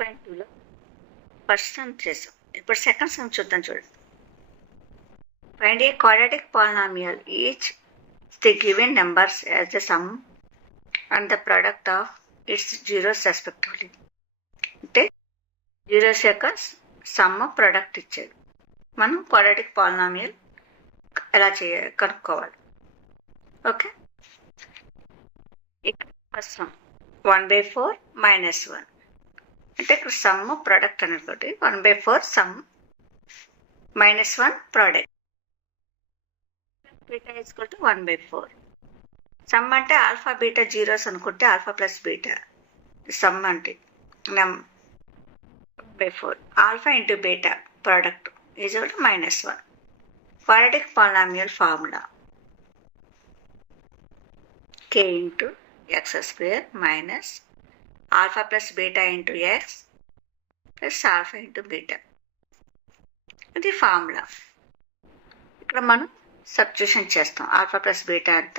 2లో first some చేసాం. ఇప్పుడు సెకండ్ సమ్ చూద్దాం. చూడండి. Find a quadratic polynomial each the given numbers as the sum and the product of it's zeros respectively. అంటే zeros యొక్క some product ఇచ్చాడు. మనం క్వాడ్రాటిక్ పాలినామియల్ ఎలా కనుక్కోవాలి. ఓకే, ఇక్కడ ఫస్ట్ సమ్ 1/4 -1 అంటే ఇక్కడ సమ్ ప్రోడక్ట్ అనుకోండి. 1/4 some -1 product beta equal to 1/4. Some అంటే ఆల్ఫా బీటా జీరోస్ అనుకుంటే ఆల్ఫా ప్లస్ బీటా సమ్ అంటే 1/4 alpha into beta product is ఒకటి -1. Quadratic polynomial formula k into x² minus alpha plus beta into X plus alpha into beta. ఇది formula. ఇక్కడ మనం substitution చేస్తాం. Alpha plus beta ఎంత,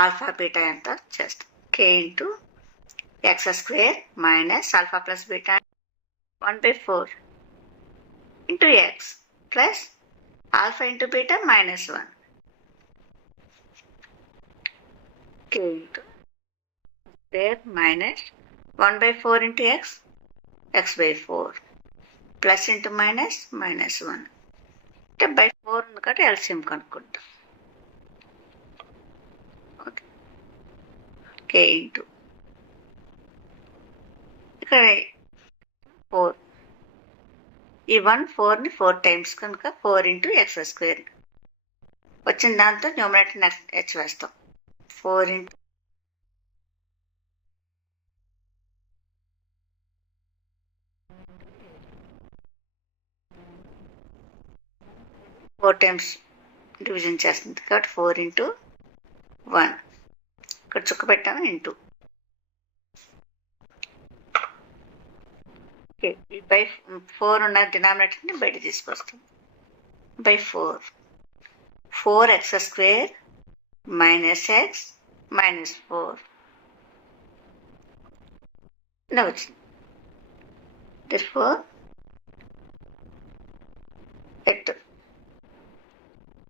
alpha beta ఎంత చేస్తాం. k into x² minus alpha plus beta 1/4 into X plus alpha into beta -1. k into minus 1/4 into x/4 plus into minus -1 అంటే /4 ఉంది కాబట్టి ఎల్సిఎం కనుక్కుంటాం. ఓకే, k ఇంటూ ఇక్కడ 4 ఈ 4ని 4 times కనుక 4 into x² వచ్చిన దాంతో న్యూమరేటర్ హెచ్ వేస్తాం. 4 ఇంటూ 4 టైమ్స్ డివిజన్ చేస్తుంది కాబట్టి 4 ఇంటూ 1 ఇక్కడ చుక్క పెట్టాము ఇంటూ. ఓకే, ఈ /4 ఉన్న డినామినేటర్ని బయట తీసుకొస్తాం. /4 4x² మైనస్ ఎక్స్ మైనస్ 4 ఇలా వచ్చింది. therefore at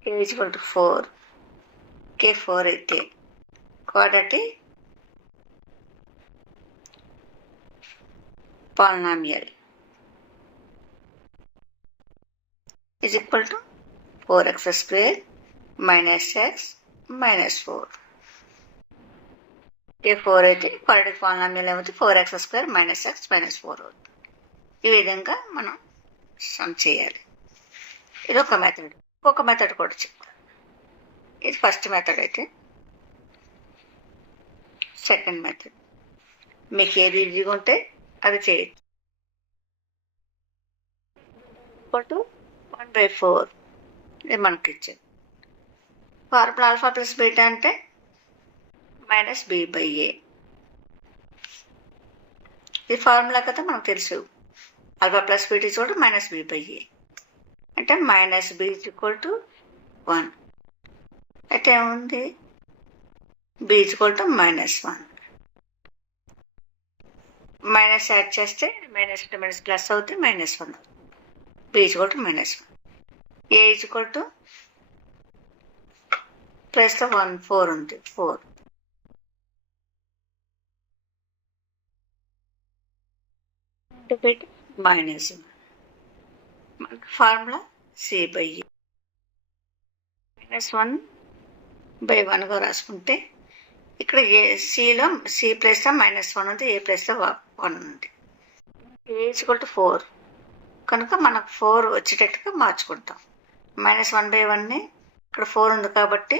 k is equal to 4, k 4 అయితే quadratic polynomial is equal to 4x² minus x minus 4. k 4 అయితే quadratic polynomial ఏమవుతుంది 4x² minus x minus 4 అవుతుంది. ఈ విధంగా మనం సమ్ చేయాలి. ఇది ఒక మెథడ్. ఇంకొక మెథడ్ కూడా చెప్తాను. ఇది ఫస్ట్ మెథడ్ అయితే సెకండ్ మెథడ్ మీకు ఏది ఈజీగా ఉంటే అది చేయొచ్చు. 1/4 ఇది మనకి ఇచ్చేది. ఫార్ములా ఆల్ఫా ప్లస్ బీటా అంటే -b/a. ఈ ఫార్ములా కదా మనకు తెలుసు. ఆల్ఫా ప్లస్ బీటా కూడా -b/a అంటే -b = 1 అయితే ఏముంది b = -1 మైనస్ యాడ్ చేస్తే మైనస్ ప్లస్ అవుతుంది -1 b = -1 a = ప్లస్ 1 4 ఉంది 4 -1 మనకి ఫార్ములా c/a -1/1గా రాసుకుంటే ఇక్కడ సిలో c ప్లస్ -1 ఉంది, a ప్లస్ 1 ఉంది. a = 4 కనుక మనకు 4 వచ్చేటట్టుగా మార్చుకుంటాం. -1/1ని ఇక్కడ 4 ఉంది కాబట్టి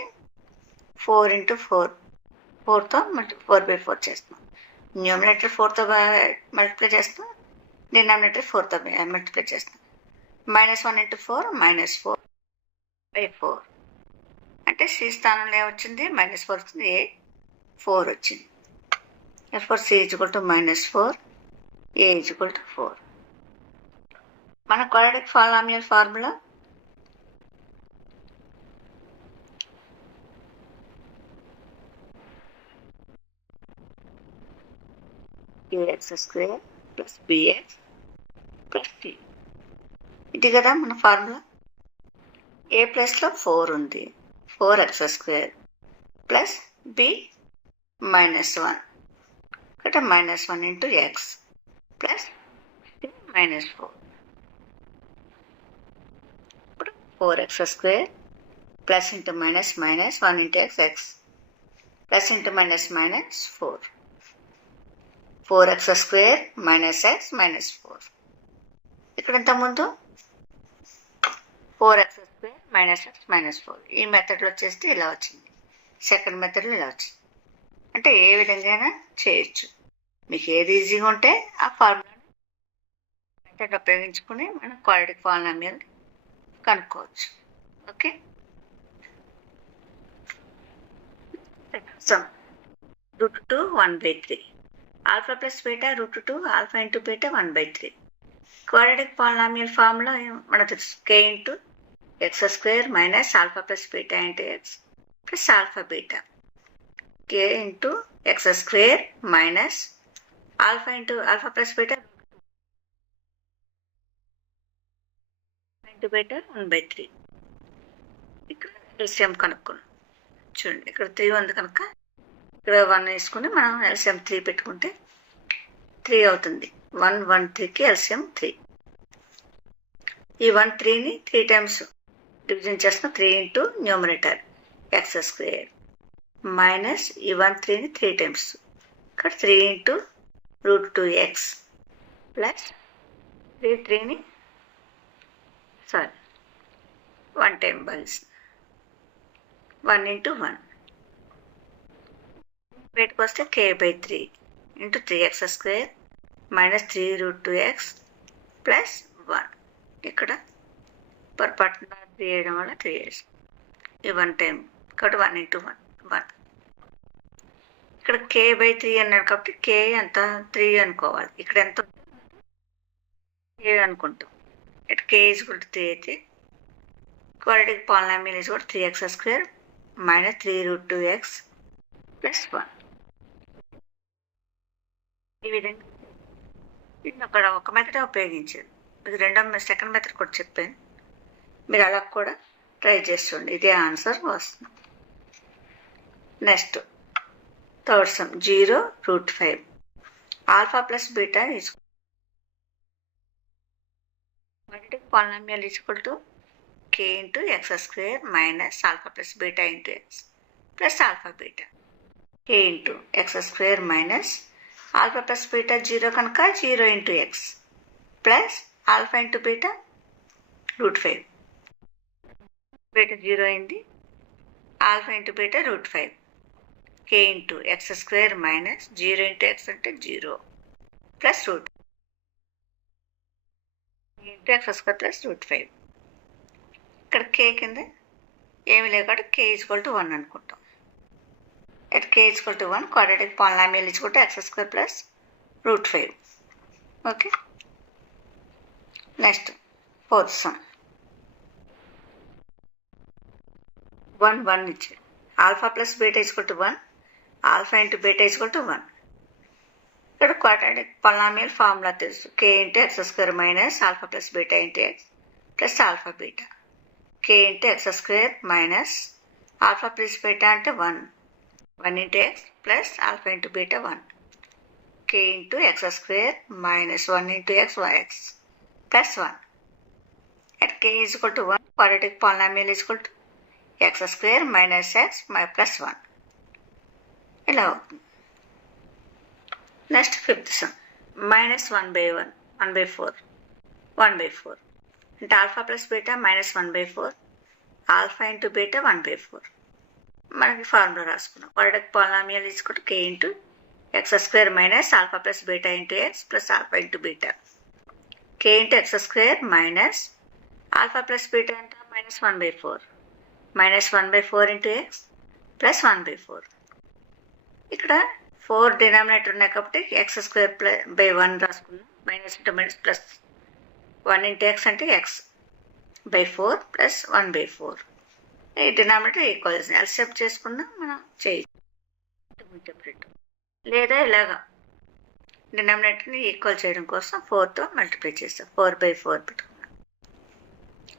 4 ఇంటూ 4తో 4/4 చేస్తున్నాం. న్యూమినేటర్ 4తో మల్టిప్లై చేస్తున్నాం, డినామినేటర్ 4తో మల్టిప్లై చేస్తున్నాం. -1 ఇంటూ 4 -4/4 అంటే సి స్థానంలో ఏమొచ్చింది -4 వచ్చింది, ఏ 4 వచ్చింది. therefore c = -4, a = 4. మన quadratic polynomial formula ax² plus b x plus c. ఇది కదా మన ఫార్ములా. ఏ ప్లస్లో 4 ఉంది, 4x² ప్లస్ బి -1 ఇక్కడ -1 ఇంటూ ఎక్స్ ప్లస్ -4. ఇప్పుడు 4x² plus into minus minus 1 into X plus into minus minus 4. 4x² minus X minus 4. ఇక్కడ ఇంతకుముందు 4x² మైనస్ ఎక్స్ మైనస్ 4. ఈ మెథడ్లో చేస్తే ఇలా వచ్చింది, సెకండ్ మెథడ్లో ఇలా వచ్చింది. అంటే ఏ విధంగా చేయొచ్చు, మీకు ఏది ఈజీగా ఉంటే ఆ ఫార్ములాని మెథడ్ ఉపయోగించుకుని మనం క్వాడ్రాటిక్ పాలినామియల్ కనుక్కోవచ్చు. Okay, √2 1/3. Alpha plus beta √2 alpha into beta 1/3. Quadratic polynomial formula మనకు తెలుసు, k into x² minus alpha plus beta into X plus alpha beta. k into x² minus alpha into alpha plus beta into beta 1/3. ఇక్కడ LCM కనుక్కున్నాం. చూడండి, ఇక్కడ 3 ఉంది కనుక ఇక్కడ 1 వేసుకుని మనం ఎల్సిఎం 3 పెట్టుకుంటే 3 అవుతుంది. 1 1 3కి ఎల్సిఎం 3. ఈ 1 3ని 3 టైమ్స్ డివిజన్ చేస్తున్నాం. 3 ఇంటూ న్యూమరేటర్ x² మైనస్ ఈ 1 3ని 3 టైమ్స్, ఇక్కడ 3 ఇంటూ √2x ప్లస్ 3 3ని 1 టైం భాగిస్తుంది. 1 ఇంటూ 1 బయటకు వస్తే k/3 into 3x² minus 3√2x plus 1. ఇక్కడ పొరపాటున 3 వేయడం వల్ల 3 వేసి ఈ 1 టైం, ఇక్కడ 1 ఇంటూ 1. ఇక్కడ k/3 అన్నాడు కాబట్టి k ఎంత 3 అనుకోవాలి. ఇక్కడ ఎంత ఉంటుంది అనుకుంటాం. ఇక్కడ k = 3 అయితే quadratic polynomial = 3x² minus 3√2x plus 1. ఈ విధంగా ఇది అక్కడ ఒక మెథడ్ ఉపయోగించారు. మీకు సెకండ్ మెథడ్ కూడా చెప్పాను, మీరు అలా కూడా ట్రై చేస్తుండే, ఇదే ఆన్సర్ వస్తుంది. Next third sum 0√5. Alpha plus beta quadratic polynomial = k into x² minus alpha plus beta into X plus alpha beta. k into x² minus alpha plus beta 0 కనుక 0 into X plus alpha into beta √5. Beta 0 అయింది, alpha into beta √5. k into x² minus 0 into X అంటే 0 plus √5 into x² plus √5. ఇక్కడ k కింద ఏమి లేదు కాబట్టి k = 1 అనుకుంటాం. at k = 1 quadratic polynomial = x² plus √5. Okay, next fourth sum 1 1 ఇచ్చారు. Alpha plus beta = 1, alpha into beta = 1. ఇక్కడ quadratic polynomial formula తెలుసు, k into x² minus alpha plus beta into X plus alpha beta. k into x² minus alpha plus beta అంటే 1 into X plus alpha into beta 1. k into x² minus 1 into X plus 1. at k = 1 quadratic polynomial = x² minus X plus 1. ఇలా అవుతుంది. Next fifth sum -1/1 1/4 1/4 అంటే alpha plus beta -1/4 alpha into beta 1/4. మనకి formula రాసుకున్నాం. Quadratic polynomial = k into x² minus alpha plus beta into X plus alpha into beta. k into x² minus alpha plus beta అంటే -1/4 -1/4 into X plus 1/4. ఇక్కడ 4 denominator ఉన్నాయి కాబట్టి x²/1 రాసుకున్నాం. Minus into minus plus 1 into X అంటే x/4 plus 1/4. ఈ denominator equal LCM చేసుకున్నా మనం చేయొచ్చు. లేదా ఇలాగా డినామినేటర్ని ఈక్వల్ చేయడం కోసం 4తో మల్టిప్లై చేస్తాం. 4/4 పెట్టుకున్నాం.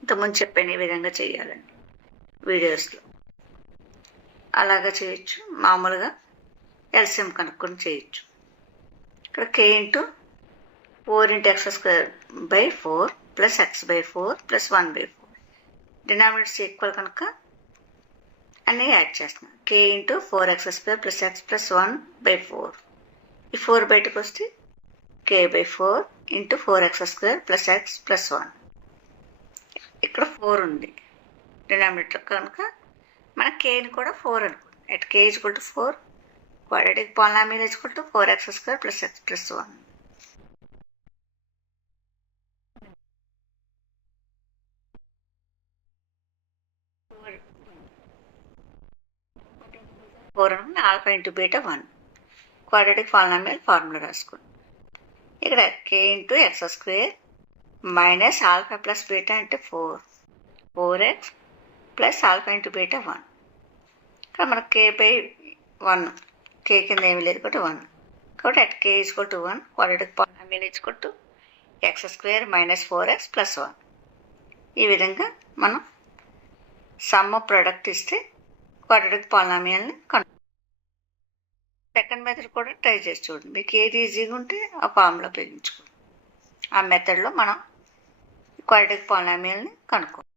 ఇంతకుముందు చెప్పాను ఈ విధంగా చేయాలని వీడియోస్లో. అలాగా చేయొచ్చు. మామూలుగా ఎల్సిఎం కనుక్కొని చేయొచ్చు. ఇక్కడ k into 4x² plus x/4 plus 1/4. Denominators equal కనుక అన్నీ యాడ్ చేస్తున్నాం. k into 4x² plus x plus 1/4. ఈ 4 బయటకు వస్తే k/4 into 4x² plus x plus 1. ఇక్కడ 4 ఉంది డినామినేటర్ కనుక మన kని కూడా 4 అనుకుంది. At k equal to 4, quadratic polynomial equal to 4x² plus x plus 1. Alpha into beta 1. Quadratic polynomial formula రాసుకోండి. ఇక్కడ k into x² minus alpha plus beta అంటే 4x plus alpha into beta 1. ఇక్కడ మనకు k/1, k కింద ఏమి లేదు కాబట్టి 1. కాబట్టి at k equal to 1, quadratic polynomial equal to x² minus 4x plus 1. ఈ విధంగా మనం సమ్ ప్రొడక్ట్ ఇస్తే క్వాడ్రాటిక్ పాలినామియల్ని సెకండ్ మెథడ్ కూడా ట్రై చేసి చూడండి. మీకు ఏది ఈజీగా ఉంటే ఆ ఫార్ములా ఉపయోగించుకోండి. ఆ మెథడ్లో మనం క్వాడ్రాటిక్ పాలినామియల్ని కనుక్కోండి.